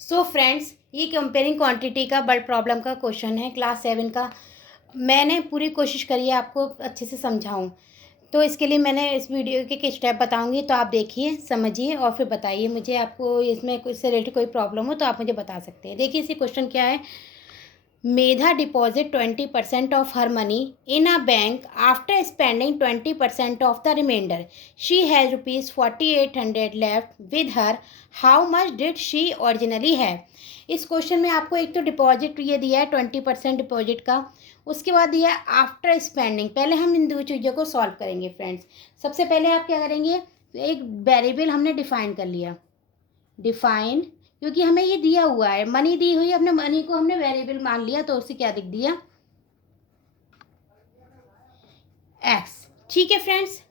So friends, ये comparing quantity का bird problem का क्वेश्चन है क्लास 7 का। मैंने पूरी कोशिश करी है आपको अच्छे से समझाऊं। तो इसके लिए मैंने इस वीडियो के कुछ स्टेप बताऊंगी, तो आप देखिए, समझिए और फिर बताइए मुझे। आपको इसमें इससे रिलेटेड कोई प्रॉब्लम हो तो आप मुझे बता सकते हैं। देखिए इसी क्वेश्चन क्या है। Medha deposit 20% of her money in a bank after spending 20% of the remainder. She has rupees 4800 left with her. How much did she originally have? इस क्वेश्चन में आपको एक तो डिपॉजिट ये दिया है 20% डिपॉजिट का, उसके बाद दिया है आफ्टर स्पेंडिंग। पहले हम इन दो चीज़ों को सॉल्व करेंगे फ्रेंड्स। सबसे पहले आप क्या करेंगे, एक वेरिएबल हमने डिफाइन कर लिया, डिफाइन, क्योंकि हमें ये दिया हुआ है, मनी दी हुई है, अपने मनी को हमने वेरिएबल मान लिया, तो उसे क्या लिख दिया, एक्स। ठीक है friends,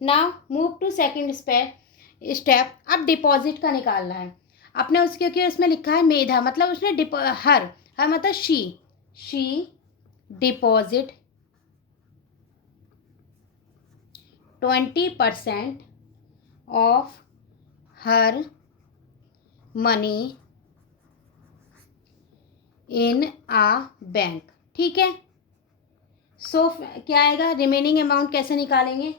now move to second step. अब डिपॉजिट का निकालना है अपने उसके, क्योंकि उसमें लिखा है मेधा, मतलब उसने हर मतलब she deposit 20% off her money in a bank. ठीक है, सो क्या आएगा, रिमेनिंग अमाउंट कैसे निकालेंगे,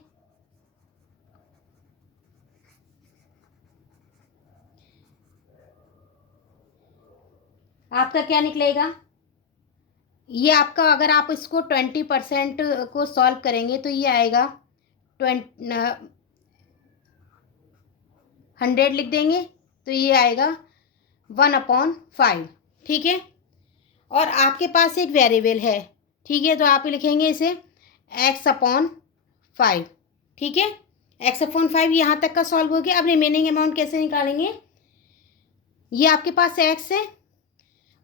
आपका क्या निकलेगा, ये आपका, अगर आप इसको 20% को सॉल्व करेंगे तो ये आएगा 100 लिख देंगे तो ये आएगा 1/5। ठीक है, और आपके पास एक वेरिएबल है, ठीक है, तो आप लिखेंगे इसे x/5। ठीक है, x/5 यहाँ तक का सॉल्व हो गया। अब रिमेनिंग अमाउंट कैसे निकालेंगे, ये आपके पास x है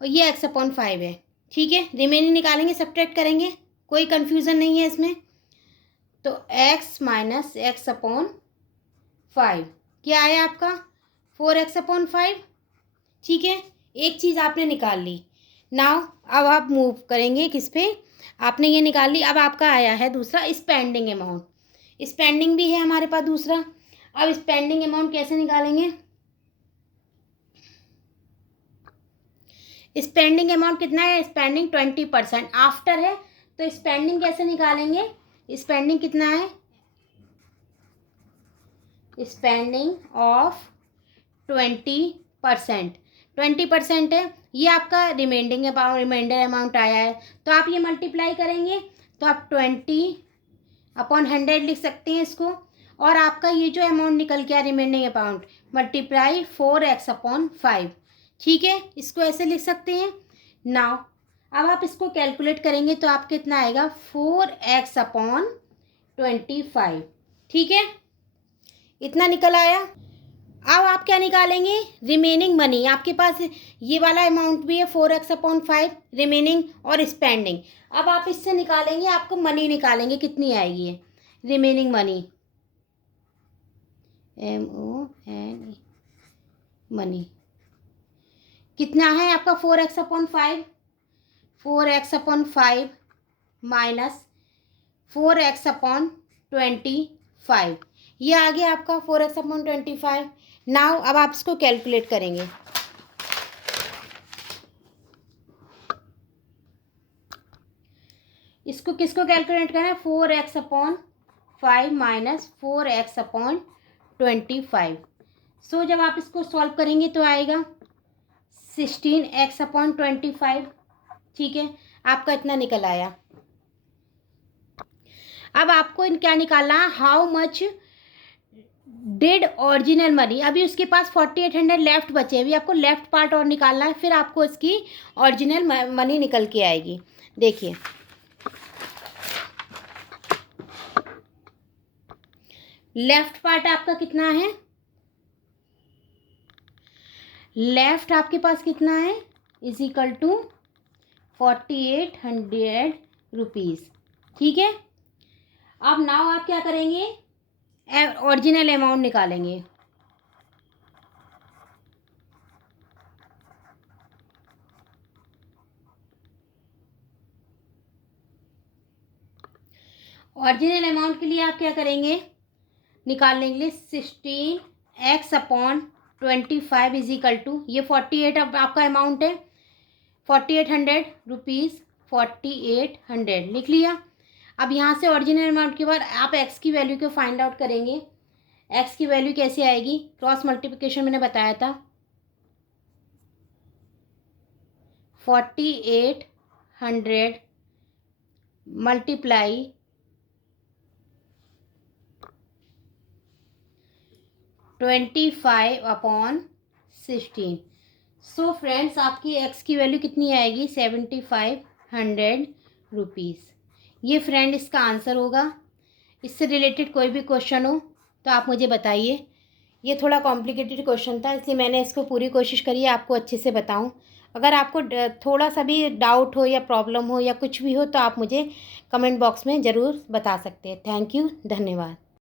और ये x/5 है। ठीक है, रिमेनिंग निकालेंगे, सब्ट्रैक्ट करेंगे, कोई कंफ्यूजन नहीं है इसमें। तो x माइनस x/5 क्या आया आपका, 4x/5। ठीक है, एक चीज़ आपने निकाल ली। नाउ अब आप मूव करेंगे किस पे, आपने ये निकाल ली। अब आपका आया है दूसरा स्पेंडिंग अमाउंट, स्पेंडिंग भी है हमारे पास दूसरा। अब स्पेंडिंग अमाउंट कैसे निकालेंगे, स्पेंडिंग अमाउंट कितना है, स्पेंडिंग 20% आफ्टर है, तो स्पेंडिंग कैसे निकालेंगे, स्पेंडिंग कितना है, स्पेंडिंग ऑफ 20%, 20% है, ये आपका रिमाइंडर अमाउंट आया है। तो आप ये मल्टीप्लाई करेंगे तो आप 20/100 लिख सकते हैं इसको, और आपका ये जो अमाउंट निकल गया रिमेंडिंग अमाउंट मल्टीप्लाई 4x/5। ठीक है, इसको ऐसे लिख सकते हैं। नाउ अब आप इसको कैलकुलेट करेंगे तो आप कितना आएगा, 4x/25। ठीक है, इतना निकल आया। अब आप क्या निकालेंगे, रिमेनिंग मनी। आपके पास ये वाला अमाउंट भी है 4x/5 रिमेनिंग और स्पेंडिंग। अब आप इससे निकालेंगे, आपको मनी निकालेंगे कितनी आएगी, रिमेनिंग मनी, MONE मनी कितना है आपका, 4x/5, 4x/5 माइनस 4x/25, ये आ गया आपका 4x/25। नाउ अब आप इसको कैलकुलेट करेंगे, इसको किसको कैलकुलेट करना है, 4x/5 माइनस 4x/25। सो जब आप इसको सॉल्व करेंगे तो आएगा 16x/25। ठीक है, आपका इतना निकल आया। अब आपको क्या निकालना है, how much did original money. अभी उसके पास 4800 लेफ्ट बचे, अभी आपको लेफ्ट पार्ट और निकालना है, फिर आपको इसकी ओरिजिनल मनी निकल के आएगी। देखिए लेफ्ट पार्ट आपका कितना है, लेफ्ट आपके पास कितना है, इज इक्वल टू 4800 रुपीज़। ठीक है, अब नाउ आप क्या करेंगे, ओरिजिनल अमाउंट निकालेंगे। ओरिजिनल अमाउंट के लिए आप क्या करेंगे, निकालने के लिए 16x/25 25 इज इक्वल टू, ये 48 अब आपका अमाउंट है, 4800 रुपीज़, 4800 लिख लिया। अब यहाँ से ओरिजिनल अमाउंट के बाद आप एक्स की वैल्यू को फाइंड आउट करेंगे। एक्स की वैल्यू कैसे आएगी, क्रॉस मल्टीप्लिकेशन मैंने बताया था। 4800 मल्टीप्लाई 25/16। सो फ्रेंड्स, आपकी एक्स की वैल्यू कितनी आएगी, 7500 रुपीज़। ये फ्रेंड इसका आंसर होगा। इससे रिलेटेड कोई भी क्वेश्चन हो तो आप मुझे बताइए। ये थोड़ा कॉम्प्लिकेटेड क्वेश्चन था, इसलिए मैंने इसको पूरी कोशिश करी है आपको अच्छे से बताऊं। अगर आपको थोड़ा सा भी डाउट हो या प्रॉब्लम हो या कुछ भी हो तो आप मुझे कमेंट बॉक्स में ज़रूर बता सकते हैं। थैंक यू, धन्यवाद।